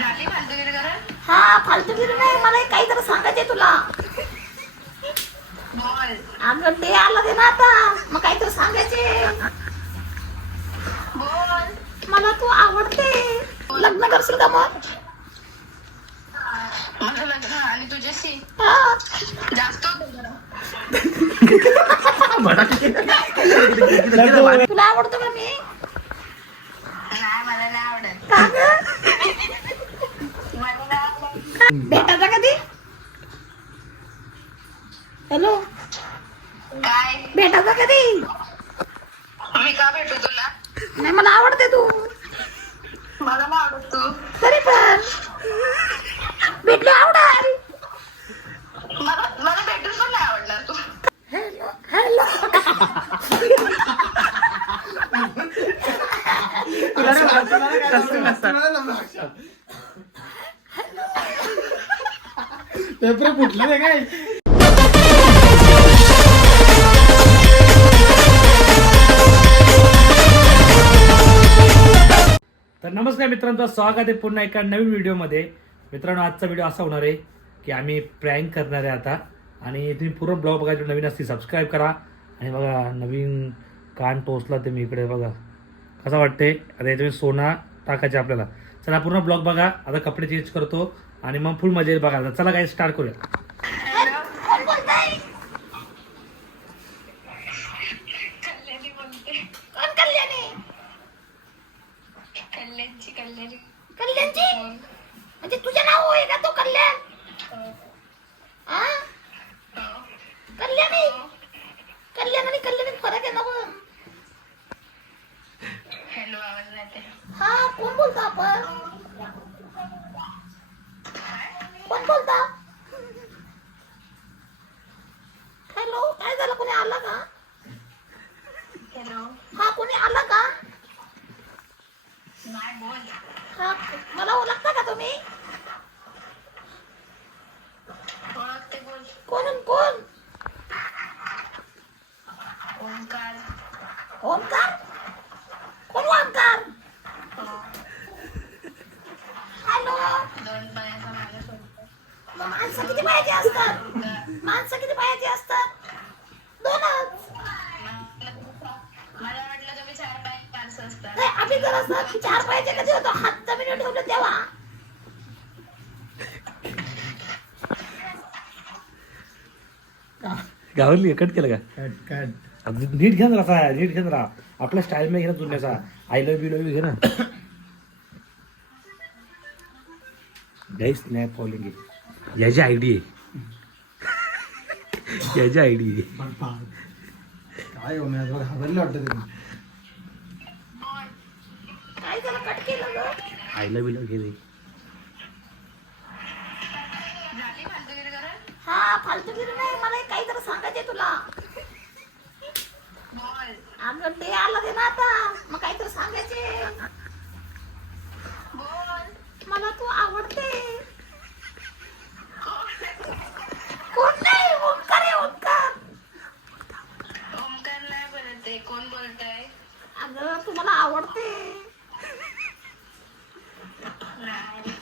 झाली फालतूगिरी करत. हा फालतूगिरी नाही, मला काहीतरी सांगायचंय तुला. बोल. अगं डे आला दे ना आता, मग काहीतरी सांगायचे. बोल. मला तू आवडते, लग्न करशील का मग? माझं लग्न आणि तुझ्याशी हा. जास्त होतं जरा. तुला आवडतो का मी? नाही मला नाही आवडत. का गं? मला नाही आवडत. भेटायचा कधी? हॅलो, काय भेटायचा कधी? मी का भेटू तुला? नाही मला आवडते तू. मला नाही आवडत तू. तरी पण भेटले आवडाल. मला मला भेटून पण नाही आवडणार तू. Hello hello. पेपर फुटले काय? तर नमस्कार मित्रांनो, स्वागत आहे पुन्हा एका नवीन व्हिडिओमध्ये. मित्रांनो, आजचा व्हिडिओ असा होणार आहे की आम्ही प्रँक करणार आहे आता. आणि तुम्ही पूर्ण ब्लॉग बघायचे, नवीन असतील सबस्क्राईब करा. आणि बघा नवीन कान टोचला ते मी इकडे बघा कसं वाटते. आता याच्यामध्ये सोना टाकायचे आपल्याला. चला पूर्ण ब्लॉग बघा. आता कपडे चेंज करतो आणि मग फुल मजा येईल बघा. चला काय स्टार्ट करूया. कोण बोलताय? कल्याणी बोलते. कोण कल्याणी? कल्याणची कल्याणी. कल्याणची म्हणजे तुझं नाव आहे का तो कल्याण? हा? कल्याणी. कल्याण आणि कल्याणीत फरक आहे ना पण. हॅलो, आवाज नाही येते. हा, कोण बोलतो आपण? कोण बोलता? हॅलो, काय झालं? कोणी आला का? हॅलो. हा, कोणी आला का? नाही बोल. हा, मला ओळखता का तुम्ही? ओळखते बोल. कोण कोण? ओंकार. ओमकार? कोण ओमकार? हॅलो. दोन पायाचा माझ्या सोबत. मग माणसं किती पायाची असतात? माणसं किती पायाची असतात? दोनच. मला वाटलं तुम्ही 4 पाय माणसं असतात. नाही, आम्ही जर असं 4 पायाचे कधी होतो, हात जमिनीवर ठेवलं तेव्हा. गावाली कट केलं का? कट. नीट घे ना, असा नीट घे ना. आपल्या स्टाईल मध्ये घे ना जुन्याचा. I love you love you घे ना. स्नॅप फॉलोइंग याची आयडी आहे. याची आयडी आहे. काय हो, मी आज घाबरले वाटतं तुम्ही. काय झालं? कट केलं गं? आय लव्ह यू लव्ह घे रे. झाली फालतूगिरी करत. हा, फालतूगिरी नाही, मला काहीतरी सांगायचंय तुला. बोल. अगं डे आला दे ना आता, मग काहीतरी सांगायचे. बोल. मला तू आवडते. कोण नाही? ओंकार आहे, ओंकार. ओंकार नाही बोलत आहे. कोण बोलतंय? अगं तू मला आवडते. नाही.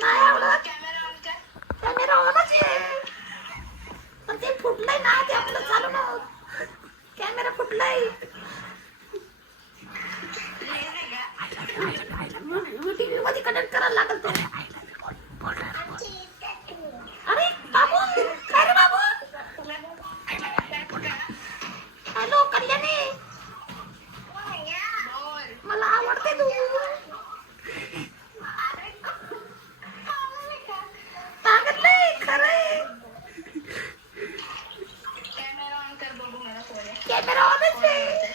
नाही आवडत. कॅमेरा ऑन कर. कॅमेरा ऑनच आहे, पण ते फुटलंय ना, ते आपलं चालू नव्हतं. कॅमेरा फुटलाय. टीव्ही मध्ये कनेक्ट करायला लागल तो. अरे बाबू, काय रे बाबू? हॅलो कल्याणी, बोल. मला आवडते तू. सांगितलंय खरंय. कॅमेरा ऑन कर बघू मला कोण आहे. कॅमेरा ऑनच आहे.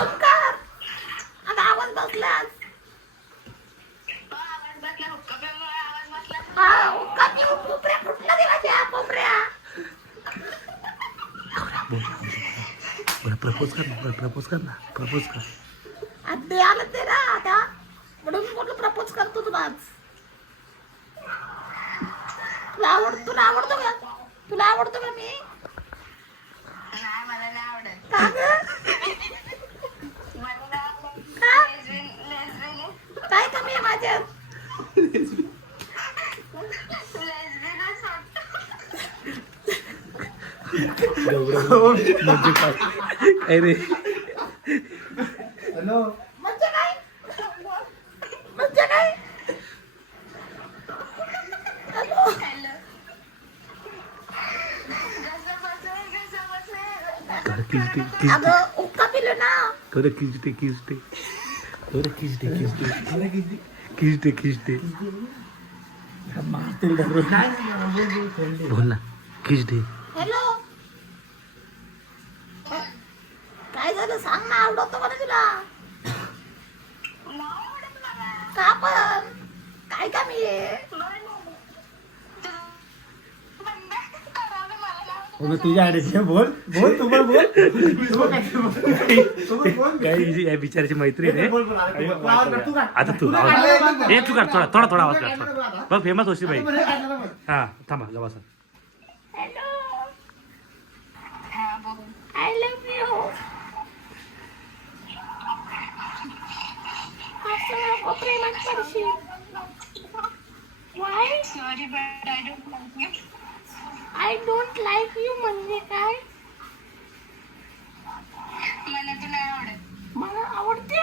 ओंकार, आता आवाज बसलास. आवाज बसला. हुक्का पेमुळे आवाज बसला. हा, ओंकार मी कोपऱ्या फुटला देवाच्या कोपऱ्या. प्रपोज कर ना, प्रपोज कर ना, प्रपोज कर. अड्डे आलं ते ना आता, म्हणून म्हटलं प्रपोज करतो तुला आज. तुला आवडतो का? तुला आवडतो का मी? नाही मला नाही आवडत. का गं? मला नाही आवडत. का? लेझबिन. काय कमी आहे माझ्यात? म्हणजे काय रे हॅलो म्हणजे काय म्हणजे काय हॅलो हॅलो किसते अगं उक्का पिलं ना थोडं किसते थोडं किसते बोल ना किसते. हॅलो काय झालं सांग ना आवडतो का तुला का पण काय काम आहे तुझ्या आडीचे बोल बोल तू पण बोल काय बिचाराची मैत्रीण आहे. आता तू काढ. हे तू काढ थोडा आवाज काढ बघ फेमस होशी बाई. हा थांबा जवळ हॅलो हा बोल. आय लव्ह यू असं नको प्रेमात पडशील why sorry but I don't like you. I don't like you म्हणजे काय मला तू नाही आवडत. मला आवडते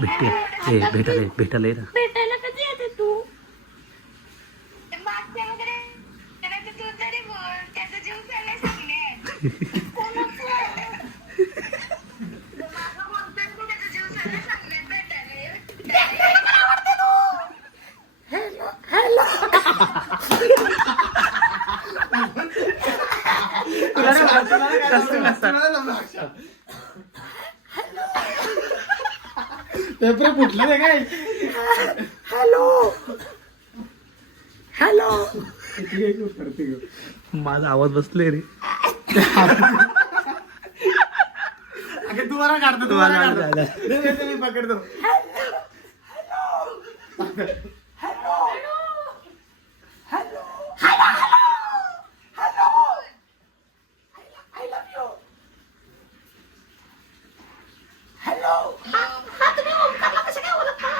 भेटायला ये ना. भेटायला कधी येते तू मागच्या वगैरे त्याला तर तू तरी बोल. त्याचा जीव चाललाय सांगण्यात. माझं बोलतोय तू त्याचा जीव चाललाय सांगण्यात भेटायला. हॅलो हॅलो पेपर फुटले नाही काय हॅलो हॅलो करते ग. माझा आवाज बसले रे. अगं तू मला काढतो तू मला काढतो मी पकडतो आय लव्ह यू हॅलो हा तुम्ही ओमकारला कसं काय ओळखता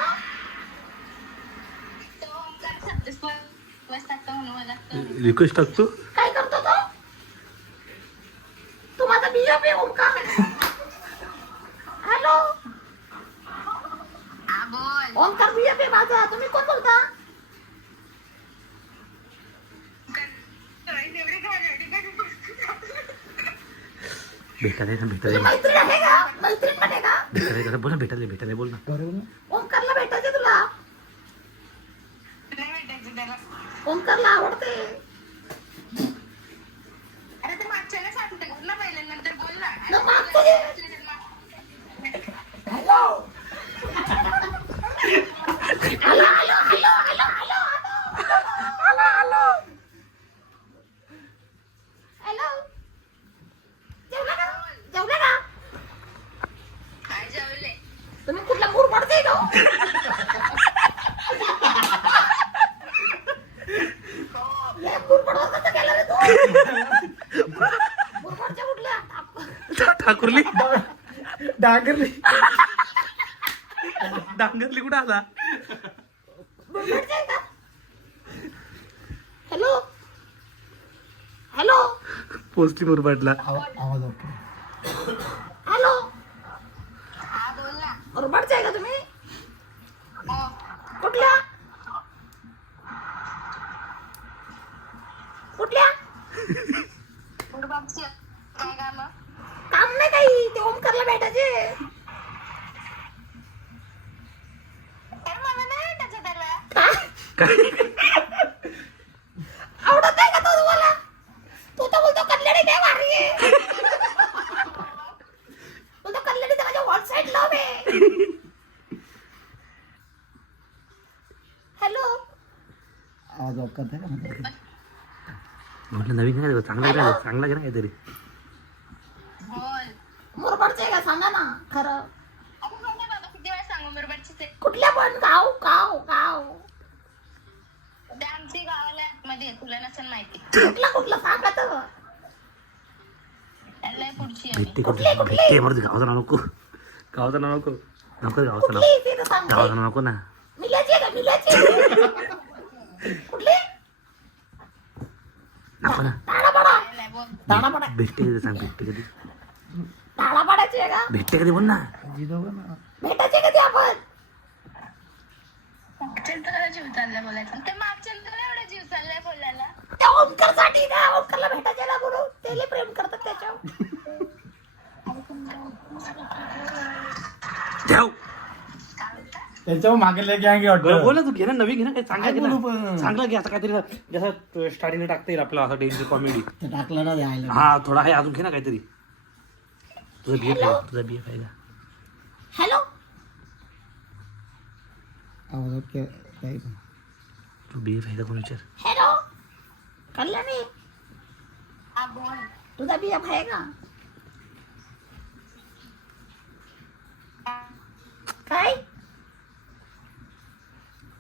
तो ओंकार शब्द टाकतो म्हणून मला रिक्वेस्ट टाकतो. काय करतो तो तू माझा बीएफ आहे ओमकार हॅलो हा बोल. ओमकार बीएफ आहे माझा तुम्ही कोण बोलता एवढे घाणेरडे भेटायला तुझी भेटायला मैत्रीण आहे का मैत्रीण पण आहे का भेटायला बोल ना भेटायला बोल ना. ओमकारला भेटायचे तुला नाही भेटायचं त्याला. ओमकारला आवडते अरे ते मागच्याला सांगते बोल ना पहिले नंतर बोल ना. न मागचं घे. Hello hello hello hello hello hello hello hello जेवला का जेवला का काय जेवले. तुम्ही कुठला मुरबाडचा आहे का लय मुरबाडवर कसं गेला रे तू मुरबाडच्या कुठल्या ठाकूरली डांगरली डांगरली कुठं आला. मुरबाडच्या आहे का हॅलो हॅलो पोचली मुरबाडला. आवाज ओके हॅलो हा बोल ना. मुरबाडच्या आहे का तुम्ही हो. कुठल्या कुठल्या मुरबाडची काय काम. काम नाही काही ते ओमकारला भेटायचे तर मला नाही भेटायचं त्याला. आवडत नाही का तो तुम्हाला तू तर बोलतो कल्याणी काय भारी आहे बोलतो कल्याणी तर माझ्या वन साइड लव्ह आहे हॅलो आवाज ऑफ करते का म्हटलं नवीन काय चांगला घे ना काहीतरी. बोल. मुरबाडचं आहे का सांगा ना खरं अगं बोल ना बाबा किती वेळा सांगू मुरबाडचीच आहे. कुठल्या पण गाव गाव गाव ते आमची गावाला मध्ये आहे, तुला नसेल माहिती. कुठलं सांगा तर लय पुढची आहे. भेटते मरते गावाचं नाव नको गावाचं नाव नको गावाचं नाव कुठली ते तर सांग गावाचं नाव नको ना. मिल्याची आहे का मिल्याची कुठली नको ना नाही बोल. दाडापाडा भेटते कधी सांग, भेटते कधी, दाडापाडाची आहे का? भेटते कधी बोल ना. भेटायचे कधी आपण? मागचंद्राला जीव चाललाय बोलायचं. ते मागचंद्राला एवढा जीव चाललाय बोलायला. त्या ओमकारसाठी ना, ओमकारला भेटायचे ना बोलू, त्याला प्रेम करतात त्याच्यावर. ठेव. त्याच्यावर मागे लय गँग वाटतं. बोल ना, तू घे ना, नवीन घे ना, काही चांगला घे काय बोलू ना, पण? चांगला घे. असं काहीतरी जसं स्टार्टिंगला टाकता येईल आपला असं डेंजर कॉमेडी. ते टाकलं ना द्यायला. हा थोडा आहे, अजून घे ना काहीतरी. तुझा BF आहे, तुझा BF आहे का? हॅलो, आवाजात काही तू BF आहे का कोण विचार. हॅलो, कल्याणी, हा बोल. तुझा BF आहे का? काय?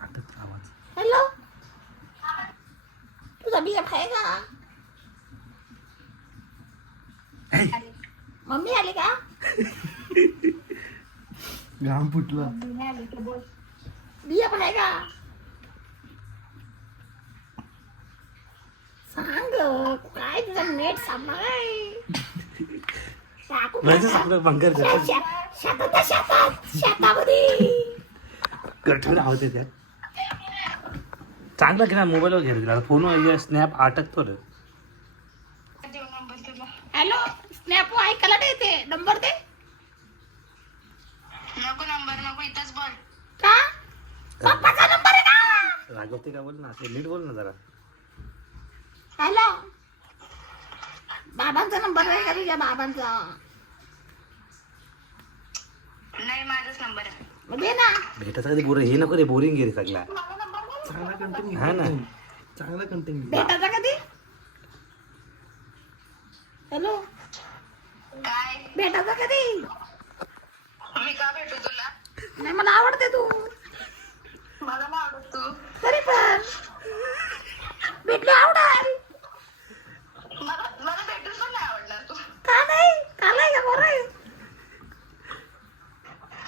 अटक आवाज. हॅलो, तुझा BF आहे का? मम्मी आली का? घाम फुटलं. नाही आली की बोल. BF आहे का? सांग काय तुझं नेट सांभाळ. म्हणजे आपलं बंकर शेतामध्ये कठीण आवाज आहे त्यात. चांगला घे ना, मोबाईलवर घे ना, फोनवर स्नॅप अटकतो रे. देऊ नंबर तुला. हॅलो, स्नॅप ऐकायला नाही येते, नंबर दे. नको नंबर नको, इथंच बोल. का? पप्पाचा नंबर आहे का? रागवते का बोल ना, असं नीट बोल ना जरा. हॅलो, बाबांचा नंबर आहे का तुझ्या बाबांचा? नाही माझाच नंबर आहे. मग दे ना. भेटायचं कधी बोर हे नको रे, बोरिंग घे रे सगळा. चांगला कंटेंट. हा ना. चांगला कंटेंट. भेटायचा कधी? हॅलो, काय? भेटायचा कधी? मी का भेटू तुला? नाही, मला आवडते तू. मला नाही आवडत तू. तरी पण भेटली आवडल. मला भेटून पण नाही आवडणार तू. का नाही? का नाही का बरं आहे?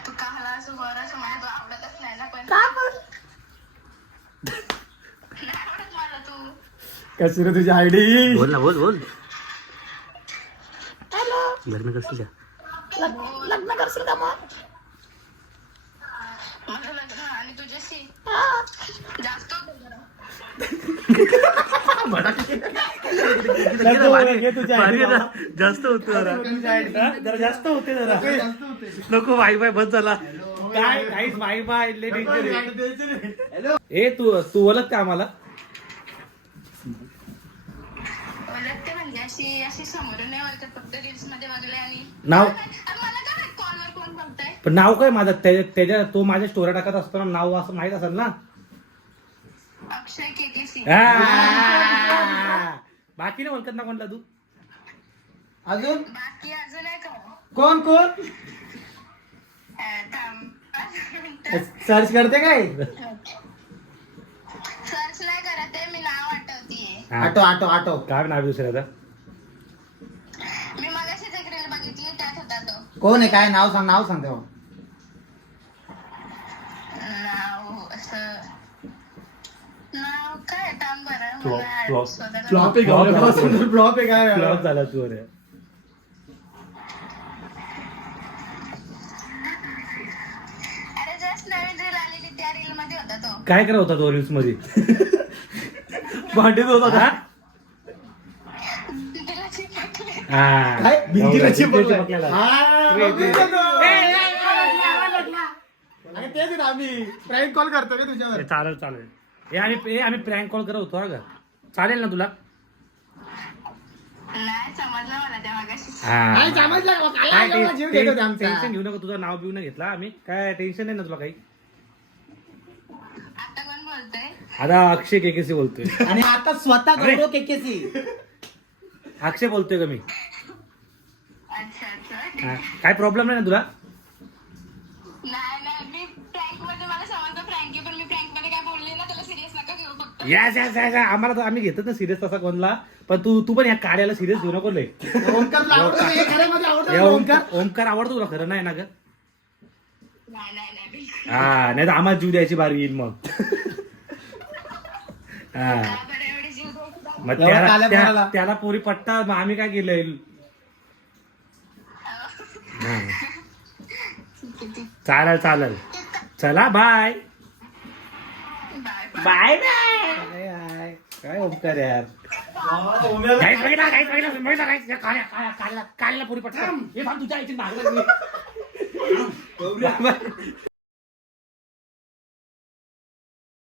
तू काहाला असं बरं असं मला तू आवडतच नाही ना, पण का पण? नाही आवडत मला तू. कशी रे तुझी आयडी? बोल ना, बोल बोल. हॅलो, लग्न करशील का? लग्न करशील का मग? मला लग्न आणि तुझ्याशी हा. जास्त होतं जरा. जास्त होत जरा जास्त होते जरा. नको. बाय बाय बस झाला. काय काहीच बाय बाय. ए तू ओळख का आम्हाला? ओळखते म्हणजे अशी अशी समोरून नाही ओळखत, फक्त रील्स मध्ये बघले आणि नाव? आणि मला काय माहित कॉलवर कोण बघताय. पण नाव काय माझं? त्याच्या तो माझ्या स्टोऱ्या टाकत असताना नाव असं माहित असेल ना. अक्षय केकेसी. बाकी नाही ओळखत ना कोणता तू? अजून बाकी अजून आहे का? कोण कोण थांब. सर्च करते काय? सर्च नाही करत आहे, मी नाव आठवतीये. Auto auto auto. काय नाव दुसऱ्याचा? मी मगाशीच एक रील बघितली, त्यात होता तो. कोण आहे? काय नाव सांग, नाव सांग तेव्हा. नाव असं नाव काय थांब बरं Flop, मला flop. शोधायला- फ्लॉप आहे का? फ्लॉप आहे काय? फ्लॉप झाला तू रे. अरे जस्ट नवीन रील आलेली, त्या रील मध्ये होता तो. काय करत होता तो रील्स मध्ये? भांडीत होता हा? तिला चिपकले. हा. काय? भिंतीला चिपकलाय. चिपकलेला. हा, तू बघू येते. शकतो. अरे तेच आहे ना, आम्ही प्रँक कॉल करतो का तुझ्यावर? चालेल चालेल. आम्ही प्रँक कॉल करत होतो का? चालेल ना तुला? नाही समजलं मला त्या मगाशी. काय समजलं का? काला एवढा जीव घेत होते आमचा. टेन्शन घेऊ नका. तुझं नाव बिव नाही घेतला आम्ही. काय टेन्शन नाही ना तुला काही? आता कोण बोलतोय? आता अक्षय केकेसी बोलतोय. आणि आता स्वतः अरे. गौरव केकेसी. अक्षय बोलतोय का मी? अच्छा अच्छा. हा. काय प्रॉब्लेम नाही ना तुला? नाही नाही, मी प्रँक मध्ये मला समजलं प्रँक आहे, पण मी प्रँक मध्ये काय बोलले ना, त्याला सिरियस नका घेऊ फक्त. Yes yes yes. आम्हाला तर आम्ही घेतच ना सिरियस तसा कोणला. पण तू पण या कार्याला सिरियस घेऊ नको लय. ओंकारला आवडतं हे खऱ्यामध्ये आवडतं या ना ओमकार ओमकार आवडतो तुला खरं नाही ना ग? नाही नाही नाही बिलकुल. हा नाही तर आम्हाला जीव द्यायची बारी येईल मग. हा का बरं एवढी जीव द्यायची बाब? मग एवढं काल्या पोराला. त्याला पोरी पटतात, मग आम्ही काय केलंय? हा. चालेल चालेल, चला बाय बाय बाय. काय ओमकार यार, उम्याला- काहीच बघितलं काढला पुरी पटकन. हे थांब, तुझ्या आईची मागं लागली.